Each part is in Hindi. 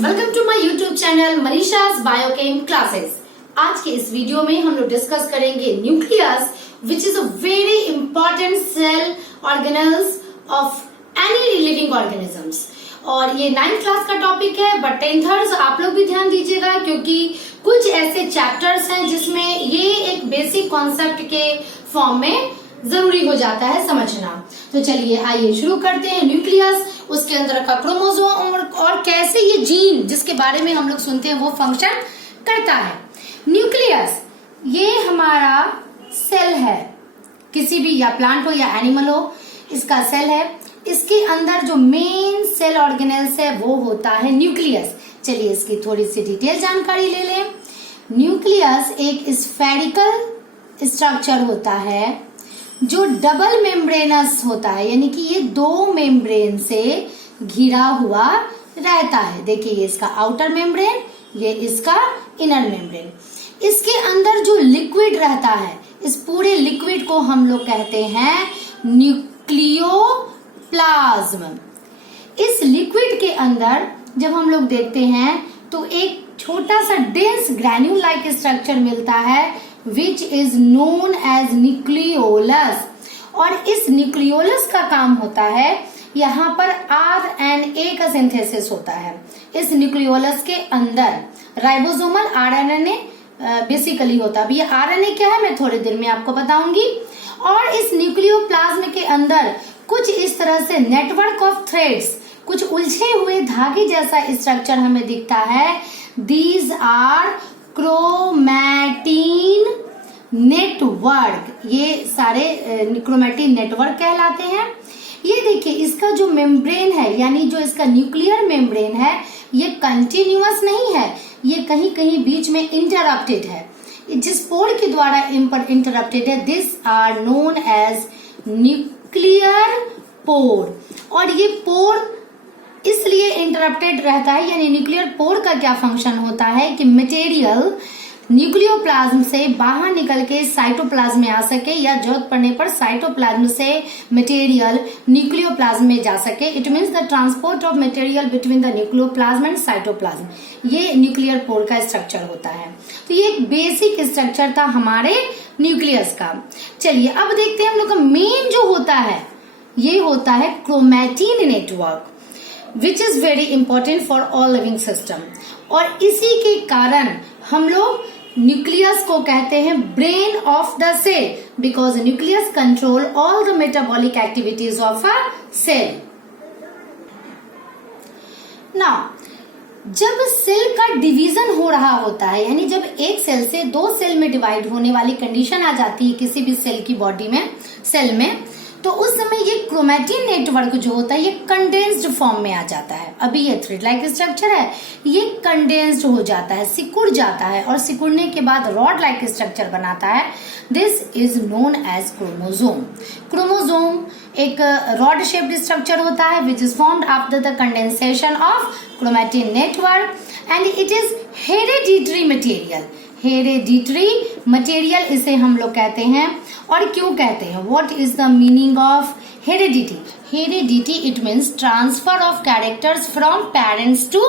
Welcome to my YouTube channel Manisha's biochem classes. आज के इस वीडियो में हम लोग डिस्कस करेंगे nucleus which is a very important cell organelles of any living organisms. और ये 9th क्लास का टॉपिक है, बट 10thers आप लोग भी ध्यान दीजिएगा क्योंकि कुछ ऐसे चैप्टर्स हैं जिसमें ये एक बेसिक कॉन्सेप्ट के फॉर्म में जरूरी हो जाता है समझना। तो चलिए आइए शुरू करते हैं। न्यूक्लियस, उसके अंदर का क्रोमोसोम और कैसे ये जीन जिसके बारे में हम लोग सुनते हैं वो फंक्शन करता है। न्यूक्लियस ये हमारा सेल है, किसी भी या प्लांट हो या एनिमल हो, इसका सेल है। इसके अंदर जो मेन सेल ऑर्गेनेल्स है वो होता है न्यूक्लियस। चलिए इसकी थोड़ी सी डिटेल जानकारी ले लें। न्यूक्लियस एक स्फेरिकल स्ट्रक्चर होता है जो डबल मेम्ब्रेनस होता है, यानी कि ये 2 मेम्ब्रेन से घिरा हुआ रहता है। देखिए ये इसका आउटर मेम्ब्रेन, ये इसका इनर मेम्ब्रेन। इसके अंदर जो लिक्विड रहता है, इस पूरे लिक्विड को हम लोग कहते हैं न्यूक्लियोप्लाज्म। इस लिक्विड के अंदर जब हम लोग देखते हैं तो एक छोटा सा डेंस ग्रैन्यूल लाइक स्ट्रक्चर मिलता है which is known as nucleolus. और इस न्यूक्लियोलस का काम होता है, यहाँ पर RNA का सिंथेसिस होता है। इस न्यूक्लियोलस के अंदर राइबोसोमल RNA बेसिकली होता है। अब ये RNA क्या है मैं थोड़ी देर में आपको बताऊंगी। और इस न्यूक्लियोप्लाज्म के अंदर कुछ इस तरह से नेटवर्क ऑफ थ्रेड्स, कुछ उलझे हुए धागे जैसा स्ट्रक्चर हमें दिखता है। दीज आर क्रोमैटिन नेटवर्क, ये सारे क्रोमैटिन नेटवर्क कहलाते हैं। ये देखिए इसका जो मेम्ब्रेन है, यानी जो इसका न्यूक्लियर मेम्ब्रेन है, ये कंटिन्यूअस नहीं है, ये कहीं कहीं बीच में इंटरप्टेड है। जिस पोर के द्वारा इंटरप्टेड है, this are known as nuclear pore. और ये पोर इसलिए इंटरप्टेड रहता है, यानी न्यूक्लियर पोर का क्या फंक्शन होता है कि मटेरियल न्यूक्लियोप्लाज्म से बाहर निकल के साइटोप्लाज्म में आ सके, या जरूरत पड़ने पर साइटोप्लाज्म से मटेरियल न्यूक्लियोप्लाज्म में जा सके। It means the transport of material between the nucleoplasm and cytoplasm, ये न्यूक्लियर पोर का स्ट्रक्चर होता है। तो ये एक बेसिक स्ट्रक्चर था हमारे न्यूक्लियस का। चलिए अब देखते हैं हम लोग का मेन जो होता है, ये होता है chromatin network which is very important for all living system. और इसी के कारण हम लोग न्यूक्लियस को कहते हैं brain of the cell, because nucleus control all the metabolic activities of a cell. Now जब सेल का डिवीजन हो रहा होता है, यानी जब एक सेल से 2 सेल में डिवाइड होने वाली कंडीशन आ जाती है किसी भी सेल की बॉडी में, सेल में, तो उस समय ये क्रोमैटिन नेटवर्क जो होता है ये कंडेंस्ड फॉर्म में आ जाता है। अभी ये थ्रेड लाइक स्ट्रक्चर है, ये कंडेंस्ड हो जाता है, सिकुड़ जाता है, और सिकुड़ने के बाद रॉड लाइक स्ट्रक्चर बनाता है। This is known as chromosome. Chromosome एक रॉड शेप्ड स्ट्रक्चर होता है which is formed after the condensation of chromatin network and it is hereditary material. Hereditary material इसे हम लोग कहते हैं। और क्यों कहते हैं? What is the meaning of heredity? Heredity it means transfer of characters from parents to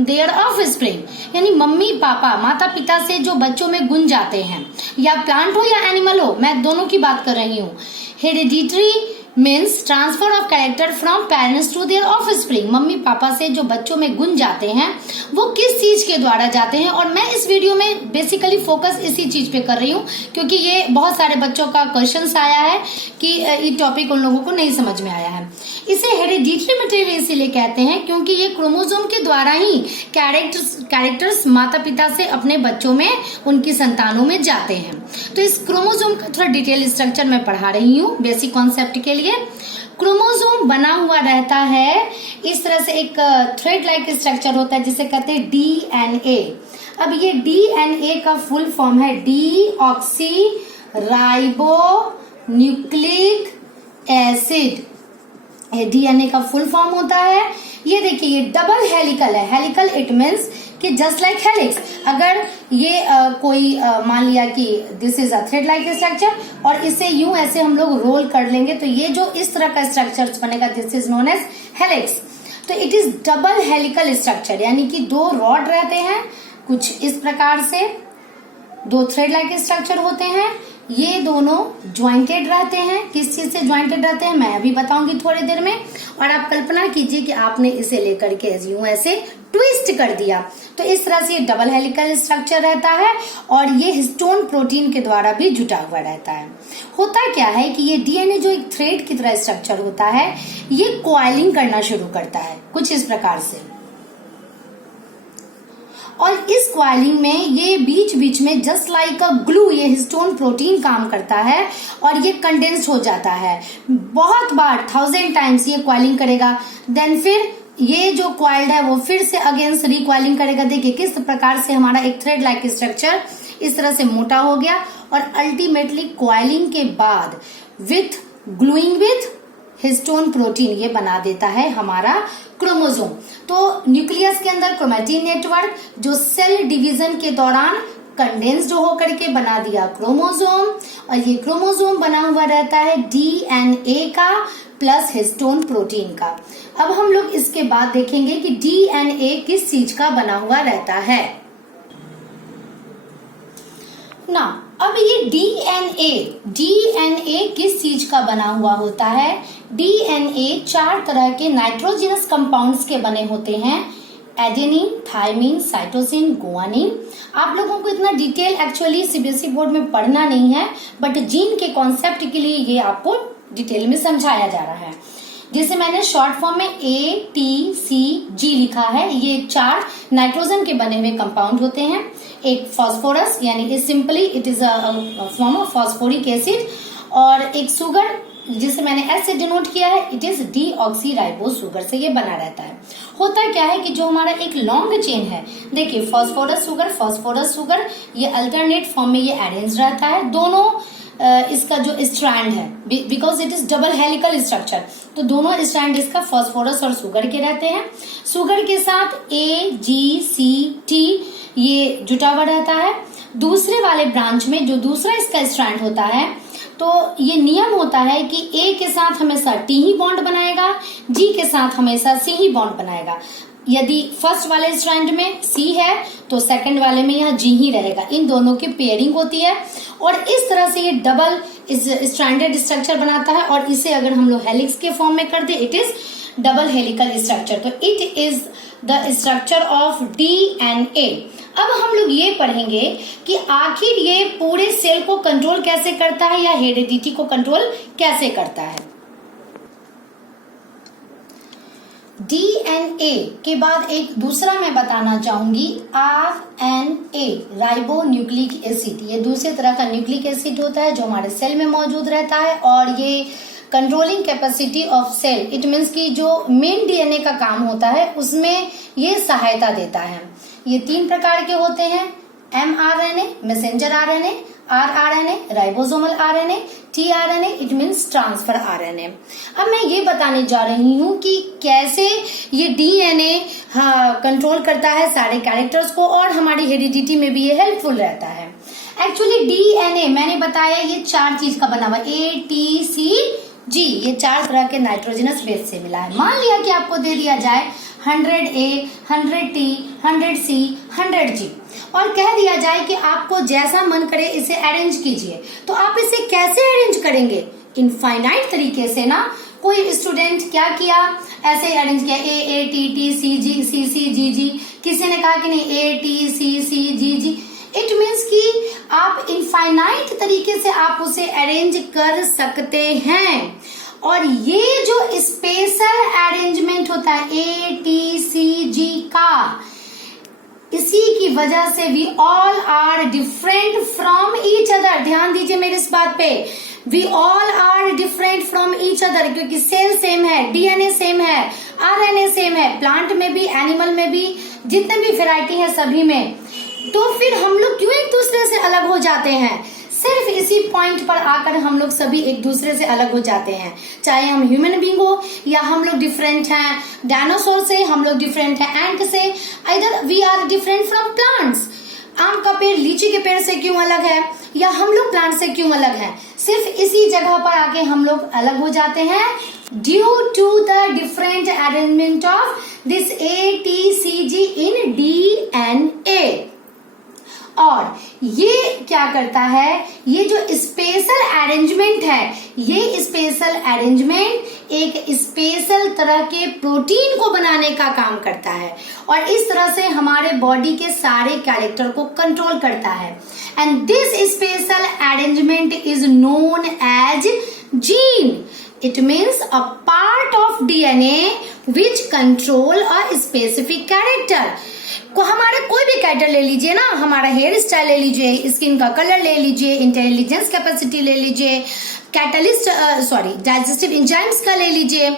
their offspring, यानी मम्मी पापा, माता पिता से जो बच्चों में गुण जाते हैं, या प्लांट हो या एनिमल हो, मैं दोनों की बात कर रही हूँ। Hereditary means transfer of character from parents to their offspring. Mummy papa से जो बच्चों में गुण जाते हैं वो किस चीज के द्वारा जाते हैं? और मैं इस वीडियो में बेसिकली फोकस इसी चीज पे कर रही हूँ क्योंकि ये बहुत सारे बच्चों का क्वेश्चंस आया है कि ये टॉपिक उन लोगों को नहीं समझ में आया है। इसे हेरेडिटरी मटेरियल इसीलिए कहते हैं क्योंकि ये क्रोमोसोम के द्वारा ही कैरेक्टर्स माता पिता से अपने बच्चों में, उनकी संतानों में जाते हैं। तो इस क्रोमोसोम का थोड़ा डिटेल स्ट्रक्चर मैं पढ़ा रही हूँ बेसिक कॉन्सेप्ट के लिए। क्रोमोसोम बना हुआ रहता है इस तरह से, एक थ्रेड लाइक स्ट्रक्चर होता है जिसे कहते हैं DNA। अब ये DNA का फुल फॉर्म है deoxy ribo nucleic acid. DNA का फुल फॉर्म होता है। ये देखिए ये डबल हेलिकल है। हेलिकल इट मीन्स कि जस्ट लाइक हेलिक्स, अगर ये कोई मान लिया कि this is a thread like structure और इसे यूं ऐसे हम लोग रोल कर लेंगे तो ये जो इस तरह का स्ट्रक्चर बनेगा, this is known as helix. तो it is double helical structure, यानी कि 2 रॉड रहते हैं कुछ इस प्रकार से, 2 थ्रेड लाइक स्ट्रक्चर होते हैं। ये दोनों ज्वाइंटेड रहते हैं। किस चीज से ज्वाइंटेड रहते हैं मैं अभी बताऊंगी थोड़ी देर में। और आप कल्पना कीजिए कि आपने इसे लेकर के यूं ऐसे ट्विस्ट कर दिया, तो इस तरह से ये डबल हेलिकल स्ट्रक्चर रहता है और ये हिस्टोन प्रोटीन के द्वारा भी जुटा हुआ रहता है। होता क्या है कि ये डीएनए जो एक थ्रेड की तरह स्ट्रक्चर होता है, ये कॉइलिंग करना शुरू करता है कुछ इस प्रकार से, और इस कॉइलिंग में ये बीच बीच में जस्ट लाइक अ ग्लू ये हिस्टोन प्रोटीन काम करता है और ये कंडेंस्ड हो जाता है। बहुत बार 1000 टाइम्स ये कॉइलिंग करेगा, देन फिर ये जो कॉइल्ड है वो फिर से अगेंस्ट रिकॉइलिंग करेगा। देखिए किस प्रकार से हमारा एक थ्रेड लाइक स्ट्रक्चर इस तरह से मोटा हो गया और अल्टीमेटली कॉइलिंग के बाद with gluing with histone protein ये बना देता है हमारा क्रोमोसोम। तो न्यूक्लियस के अंदर क्रोमैटिन नेटवर्क जो सेल डिवीजन के दौरान कंडेंस्ड होकर के बना दिया क्रोमोसोम, और ये क्रोमोसोम बना हुआ रहता है डीएनए का प्लस हिस्टोन प्रोटीन का। अब हम लोग इसके बाद देखेंगे कि डीएनए किस चीज का बना हुआ रहता है ना। अब ये डीएनए किस चीज का बना हुआ होता है? डीएनए 4 तरह के नाइट्रोजनस कंपाउंड्स के बने होते हैं, एडेनिन, थायमिन, साइटोसिन, गुआनिन। आप लोगों को इतना डिटेल एक्चुअली सीबीएसई बोर्ड में पढ़ना नहीं है, बट जीन के कॉन्सेप्ट के लिए ये आपको डिटेल में समझाया जा रहा है। जिसे मैंने शॉर्ट फॉर्म में ATCG लिखा है। ये 4 नाइट्रोजन के बने हुए कंपाउंड होते हैं। एक फास्फोरस, यानी simply it is a form of phosphoric acid, और एक सुगर जिसे मैंने S से डिनोट किया है, इट इज डीऑक्सीराइबोज शुगर से ये बना रहता है। होता क्या है कि जो हमारा एक लॉन्ग चेन है, देखिए फास्फोरस सुगर, ये अल्टरनेट फॉर्म में ये अरेंज रहता है। दोनों इसका जो स्ट्रैंड है, because it is double helical structure, तो दोनों स्ट्रैंड इसका फास्फोरस और सुगर के रहते हैं। सुगर के साथ AGCT ये जुटा हुआ रहता है। दूसरे वाले ब्रांच में जो दूसरा इसका स्ट्रैंड होता है, तो ये नियम होता है कि A के साथ हमेशा T ही बॉन्ड बनाएगा, G के साथ हमेशा C ही बॉन्ड बनाएगा। यदि फर्स्ट वाले स्ट्रैंड में C है तो सेकंड वाले में यहाँ G ही रहेगा। इन दोनों की पेयरिंग होती है और इस तरह से ये डबल स्ट्रैंडेड स्ट्रक्चर बनाता है। और इसे अगर हम लोग हेलिक्स के फॉर्म में कर दे, it is double helical structure. तो it is the structure of DNA. अब हम लोग ये पढ़ेंगे कि आखिर ये पूरे सेल को कंट्रोल कैसे करता है या हेरिडिटी को कंट्रोल कैसे करता है। डीएनए के बाद एक दूसरा मैं बताना चाहूंगी, RNA, राइबो न्यूक्लिक एसिड। ये दूसरे तरह का न्यूक्लिक एसिड होता है जो हमारे सेल में मौजूद रहता है और ये controlling capacity of cell, it means कि जो मेन डीएनए का काम होता है उसमें ये सहायता देता है। ये 3 प्रकार के होते हैं, mRNA, messenger RNA, rRNA, ribosomal RNA, tRNA, it means transfer RNA। अब मैं ये बताने जा रही हूँ कि कैसे ये डीएनए कंट्रोल करता है सारे कैरेक्टर्स को और हमारी हेरिडिटी में भी ये हेल्पफुल रहता है। एक्चुअली डीएनए मैंने बताया ये 4 चीज का बना हुआ, ATCG, ये 4 तरह के नाइट्रोजनस बेस से मिला है। मान लिया कि आपको दे दिया जाए 100A, 100T, 100C, 100G और कह दिया जाए कि आपको जैसा मन करे इसे अरेंज कीजिए, तो आप इसे कैसे अरेंज करेंगे? इनफाइनाइट तरीके से ना। कोई स्टूडेंट क्या किया, ऐसे अरेंज किया AATTCG, किसी ने कहा कि नहीं ATCCG। इट मीन्स कि आप इनफाइनाइट तरीके से आप उसे अरेंज कर सकते हैं। और ये जो स्पेशल अरेंजमेंट होता है ATCG का, इसी की वजह से we all are different from each other. ध्यान दीजिए मेरी इस बात पे, we all are different from each other, क्योंकि सेल सेम है, डीएनए सेम है, आरएनए सेम है, प्लांट में भी, एनिमल में भी, जितने भी वैरायटी है सभी में। तो फिर हम लोग क्यों एक दूसरे से अलग हो जाते हैं? सिर्फ इसी पॉइंट पर आकर हम लोग सभी एक दूसरे से अलग हो जाते हैं। चाहे हम ह्यूमन बीइंग हो या हम लोग डिफरेंट हैं डायनासोर से, हम लोग डिफरेंट हैं एंट से, इधर we are different from plants. आम का पेड़ लीची के पेड़ से क्यों अलग है या हम लोग प्लांट से क्यों अलग हैं? सिर्फ इसी जगह पर आके हम लोग अलग हो जाते हैं due to the different arrangement of this ATCG इन DNA। और ये क्या करता है, ये जो स्पेशल अरेंजमेंट है, ये स्पेशल अरेंजमेंट एक स्पेशल तरह के प्रोटीन को बनाने का काम करता है और इस तरह से हमारे बॉडी के सारे कैरेक्टर को कंट्रोल करता है। And this special arrangement is known as gene. It means a part of DNA which control a specific character। को हमारे कोई भी कैरेक्टर ले लीजिए ना, हमारा हेयर स्टाइल ले लीजिए, स्किन का कलर ले लीजिए, इंटेलिजेंस कैपेसिटी ले लीजिए, डाइजेस्टिव एंजाइम्स का ले लीजिए,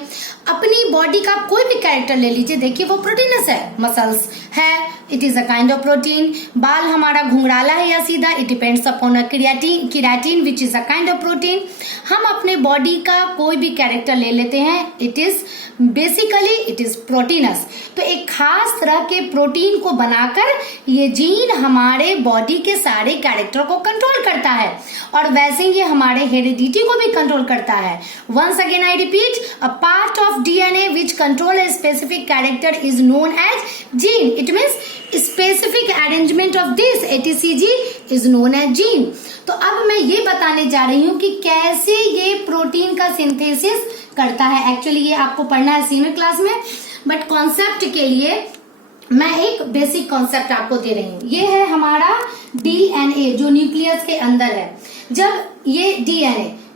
अपनी बॉडी का कोई भी कैरेक्टर ले लीजिए, देखिए वो प्रोटीनस है। मसल्स है, it is a kind of protein. बाल हमारा घुंघराला है या सीधा, it depends upon a keratin which is a kind of protein. हम अपने बॉडी का कोई भी कैरेक्टर ले लेते हैं, it is basically it is proteins. तो एक खास तरह के प्रोटीन को बनाकर ये जीन हमारे बॉडी के सारे कैरेक्टर को कंट्रोल करता है और वैसे ये हमारे हेरिडिटी को भी कंट्रोल करता है। Once again I repeat, a part of DNA which control a specific character is known as gene। It means specific arrangement of this ATCG is known as gene। तो अब मैं ये बताने जा रही हूँ कि कैसे ये प्रोटीन का सिंथेसिस करता है। एक्चुअली ये आपको पढ़ना है सीनियर क्लास में, बट कॉन्सेप्ट के लिए मैं एक बेसिक कॉन्सेप्ट आपको दे रही हूँ। ये है हमारा DNA जो न्यूक्लियस के अंदर है। जब ये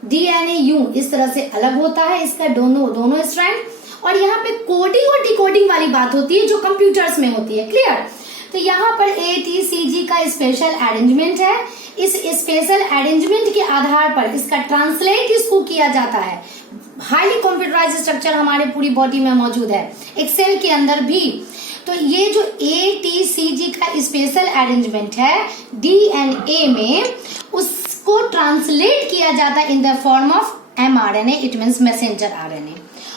DNA यूं इस तरह से अलग होता है, इसका दोनों स्ट्रैंड, और यहाँ पे कोडिंग और डिकोडिंग वाली बात होती है जो कंप्यूटर्स में होती है। क्लियर? तो यहाँ पर ATCG का स्पेशल अरेंजमेंट है। इस स्पेशल अरेंजमेंट के आधार पर इसका ट्रांसलेट इसको किया जाता है। हाईली कंप्यूटराइज्ड स्ट्रक्चर हमारे पूरी बॉडी में मौजूद है, एक सेल के अंदर भी। तो ये जो ATCG का स्पेशल अरेंजमेंट है DNA में, उसको ट्रांसलेट किया जाता है in the form of mRNA, it means messenger RNA।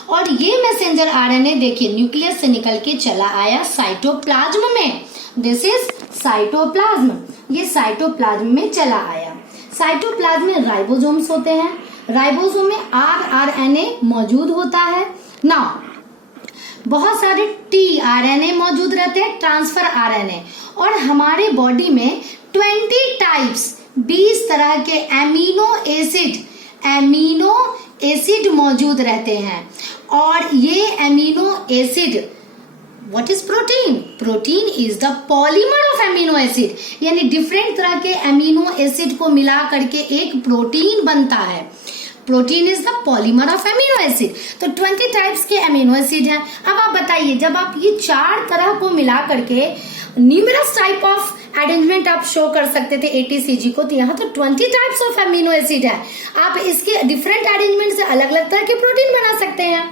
और ये मैसेंजर RNA देखिए न्यूक्लियस से निकल के चला आया साइटोप्लाज्म में। This is cytoplasm. ये साइटोप्लाज्म में चला आया। साइटोप्लाज्म में राइबोसोम्स होते हैं, राइबोसोम में rRNA मौजूद होता है। नाउ बहुत सारे tRNA मौजूद रहते हैं, ट्रांसफर RNA। और हमारे बॉडी में 20 टाइप्स 20 तरह के एमिनो एसिड मौजूद रहते हैं। और ये amino acid, what is protein? Protein is the polymer of amino acid, यानी डिफरेंट तरह के एमिनो एसिड को मिला करके एक प्रोटीन बनता है। Protein is the polymer of amino acid. तो 20 टाइप्स के एमिनो एसिड हैं। अब आप बताइए, जब आप ये 4 तरह को मिला करके न्यूमरस टाइप ऑफ अरेंजमेंट आप शो कर सकते थे ATCG को, तो यहाँ तो 20 टाइप्स ऑफ एमिनो एसिड है। आप इसके डिफरेंट अरेंजमेंट से अलग अलग तरह के प्रोटीन बना सकते हैं।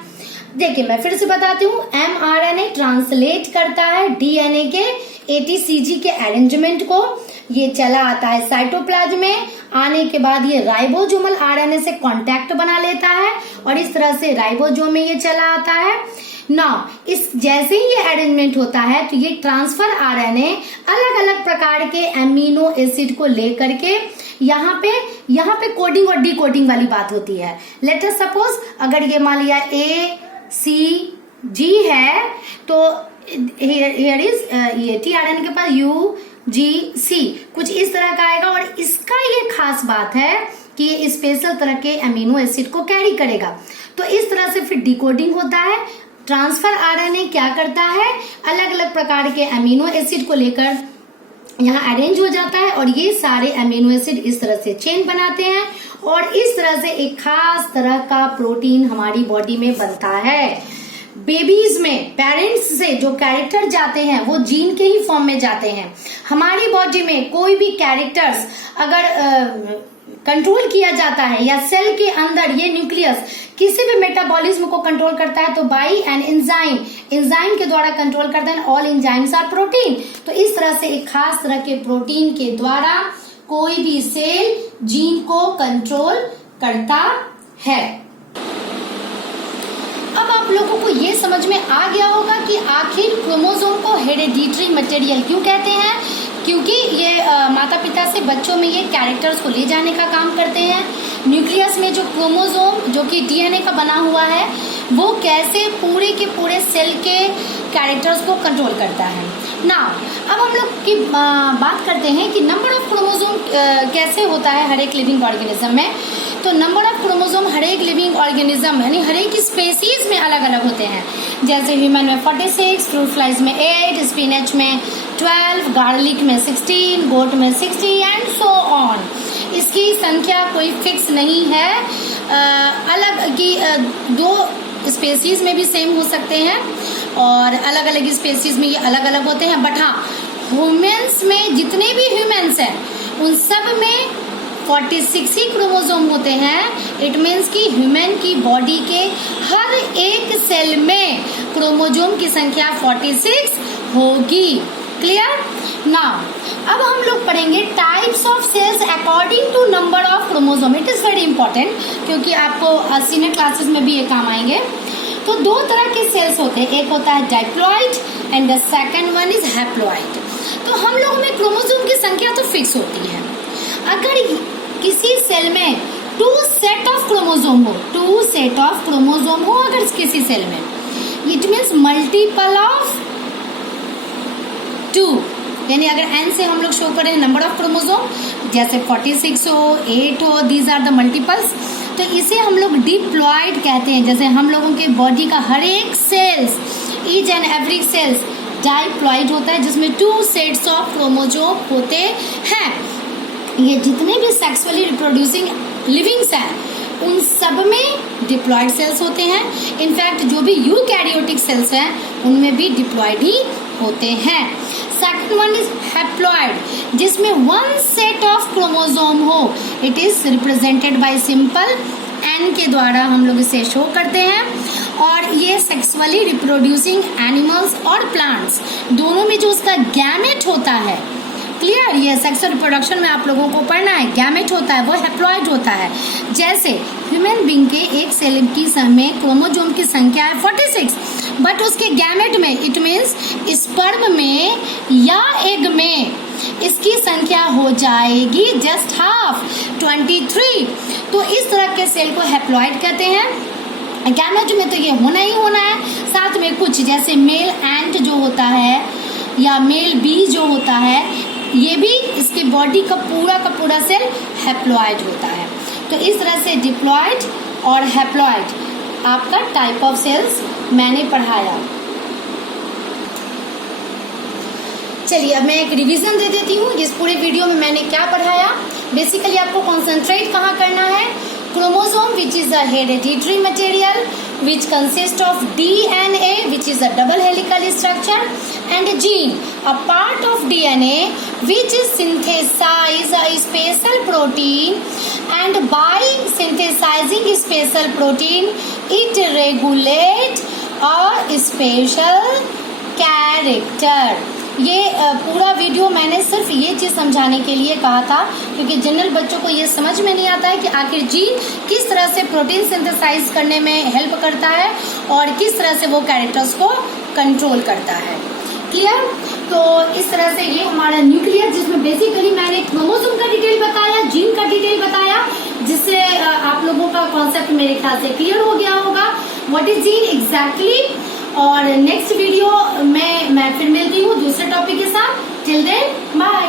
देखिए मैं फिर से बताती हूँ, mRNA ट्रांसलेट करता है DNA के ATCG के अरेंजमेंट को। ये चला आता है साइटोप्लाज्म में, आने के बाद ये राइबोसोमल RNA से कांटेक्ट बना लेता है और इस तरह से राइबोसोम में ये चला आता है। नाउ इस जैसे ही ये अरेंजमेंट होता है तो ये ट्रांसफर RNA अलग अलग प्रकार के एमिनो एसिड को लेकर के यहाँ पे कोडिंग और डिकोडिंग वाली बात होती है। लेट अस सपोज अगर ये मान लिया ACG है तो हियर इज ये tRNA के पास UGC कुछ इस तरह का आएगा। और इसका ये खास बात है कि ये स्पेशल तरह के एमिनो एसिड को कैरी करेगा। तो इस तरह से फिर डिकोडिंग होता है। ट्रांसफर RNA क्या करता है, अलग अलग प्रकार के एमिनो एसिड को लेकर यहाँ अरेंज हो जाता है और ये सारे एमिनो एसिड इस तरह से चेन बनाते हैं और इस तरह से एक खास तरह का प्रोटीन हमारी बॉडी में बनता है। बेबीज में पेरेंट्स से जो कैरेक्टर जाते हैं वो जीन के ही फॉर्म में जाते हैं। हमारी बॉडी में कोई भी कैरेक्टर्स अगर कंट्रोल किया जाता है या सेल के अंदर ये न्यूक्लियस किसी भी मेटाबॉलिज्म को कंट्रोल करता है तो बाय एन एंजाइम के द्वारा कंट्रोल करता है। All enzymes are protein. तो इस तरह से एक खास तरह के प्रोटीन के द्वारा कोई भी सेल जीन को कंट्रोल करता है। अब आप लोगों को ये समझ में आ गया होगा कि आखिर क्रोमोसोम को हेरेडिटरी मटेरियल क्यों कहते हैं। क्योंकि ये माता पिता से बच्चों में ये कैरेक्टर्स को ले जाने का काम करते हैं। न्यूक्लियस में जो क्रोमोसोम जो कि डीएनए का बना हुआ है वो कैसे पूरे के पूरे सेल के कैरेक्टर्स को कंट्रोल करता है। नाउ अब हम लोग की बात करते हैं कि नंबर ऑफ क्रोमोसोम कैसे होता है हर एक लिविंग ऑर्गेनिज्म में। तो नंबर ऑफ क्रोमोसोम हर एक लिविंग ऑर्गेनिज्म यानी हर एक स्पेसीज में अलग अलग होते हैं। जैसे ह्यूमन में 46, फ्रूट फ्लाइज में 8, स्पिनच में 12, गार्लिक में 16, गोट में 60 एंड सो ऑन। इसकी संख्या कोई फिक्स नहीं है। अलग की दो स्पेसीज में भी सेम हो सकते हैं और अलग अलग स्पेसीज में ये अलग अलग होते हैं। बट हाँ, ह्यूमंस में जितने भी ह्यूमंस हैं उन सब में 46 ही क्रोमोसोम होते हैं। इट मीन्स कि ह्यूमन की बॉडी के हर एक सेल में क्रोमोसोम की संख्या 46 होगी। क्लियर? नाउ अब हम लोग पढ़ेंगे types of cells according to number of chromosome. It is very important क्योंकि आपको सीनियर क्लासेस में भी ये काम आएंगे। तो दो तरह के सेल्स होते हैं, एक होता है diploid and the second one is haploid. तो हम लोगों में क्रोमोसोम की संख्या तो फिक्स होती है। अगर किसी सेल में 2 सेट ऑफ क्रोमोसोम हो, 2 सेट ऑफ क्रोमोसोम हो अगर किसी सेल में, इट मीन्स मल्टीपल ऑफ 2, यानी अगर n से हम लोग शो करें नंबर ऑफ क्रोमोसोम, जैसे 46 हो, 8 हो, दीज आर द मल्टीपल्स, तो इसे हम लोग डिप्लॉइड कहते हैं। जैसे हम लोगों के बॉडी का हर एक cells, each and every cells diploid होता है जिसमें 2 सेट्स ऑफ क्रोमोसोम होते हैं। ये जितने भी सेक्सुअली रिप्रोड्यूसिंग लिविंग्स हैं उन सब में डिप्लॉइड सेल्स होते हैं। इनफैक्ट जो भी यूकैरियोटिक सेल्स हैं उनमें भी डिप्लॉइड ही होते हैं। सेकंड वन इज हैप्लॉइड जिसमें 1 सेट ऑफ क्रोमोसोम हो। It is represented by simple n के द्वारा हम लोग इसे शो करते हैं। और ये सेक्सुअली रिप्रोड्यूसिंग एनिमल्स और प्लांट्स दोनों में जो उसका गैमेट होता है, क्लियर, ये सेक्सुअल रिप्रोडक्शन में आप लोगों को पढ़ना है, गैमेट होता है वो हैप्लॉइड होता है। जैसे ह्यूमन बीइंग के एक सेल की में क्रोमोसोम की संख्या है 46, बट उसके गैमेट में इट मीन्स स्पर्म में या एग में इसकी संख्या हो जाएगी जस्ट हाफ 23। तो इस तरह के सेल को हैप्लॉइड कहते हैं। गैमेट में तो ये होना ही होना है, साथ में कुछ जैसे मेल एंट जो होता है या मेल बी जो होता है, ये भी इसके बॉडी का पूरा सेल हैप्लॉइड होता है। तो इस तरह से डिप्लॉइड और हैप्लॉइड आपका टाइप ऑफ सेल्स मैंने पढ़ाया। चलिए अब मैं एक रिवीजन दे देती हूँ इस पूरे वीडियो में मैंने क्या पढ़ाया। बेसिकली आपको कॉन्सेंट्रेट कहाँ करना है। Chromosome which is a hereditary material which consists of DNA which is a double helical structure and a gene, a part of DNA which is synthesize a special protein, and by synthesizing special protein it regulate a special character। ये पूरा वीडियो मैंने सिर्फ ये चीज समझाने के लिए कहा था क्योंकि जनरल बच्चों को ये समझ में नहीं आता है कि आखिर जीन किस तरह से प्रोटीन सिंथेसाइज करने में हेल्प करता है और किस तरह से वो कैरेक्टर्स को कंट्रोल करता है। क्लियर? तो इस तरह से ये हमारा न्यूक्लियस जिसमें बेसिकली मैंने क्रोमोसोम का डिटेल बताया, जीन का डिटेल बताया, जिससे आप लोगों का कॉन्सेप्ट मेरे ख्याल से क्लियर हो गया होगा व्हाट इज जीन एग्जैक्टली। और नेक्स्ट वीडियो में मैं फिर मिलती हूँ दूसरे टॉपिक के साथ। Till then bye.